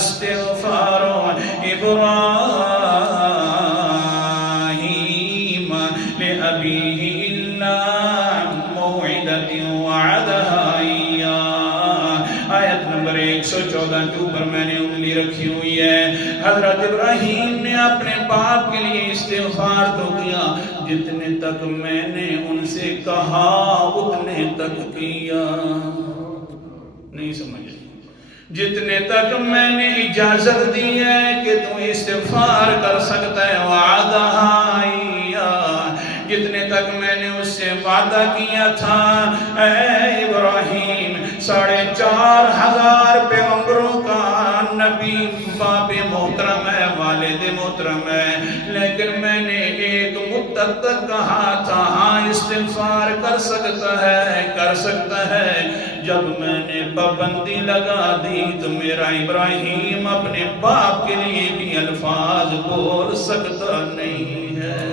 استغفار ابراہیم لأبیہ الا موعدۃ وعدہا ایاہ۔ آیت نمبر 114 کے اوپر میں نے انگلی رکھی ہوئی ہے۔ حضرت ابراہیم نے اپنے باپ کے لیے استغفار تو کیا، جتنے تک میں نے ان سے کہا اتنے تک کیا۔ نہیں سمجھ، جتنے تک میں نے اجازت دی ہے کہ تم استغفار کر سکتا ہے، وعدہا ایاہ، جتنے تک میں نے اس سے وعدہ کیا تھا، اے ابراہیم 4,500 پیغمبروں کا نبی باپ محترم ہے، والد محترم ہے، لیکن میں نے ایک مدت تک کہا تھا ہاں استغفار کر سکتا ہے۔ جب میں نے پابندی لگا دی تو میرا ابراہیم اپنے باپ کے لیے بھی الفاظ بول سکتا نہیں ہے۔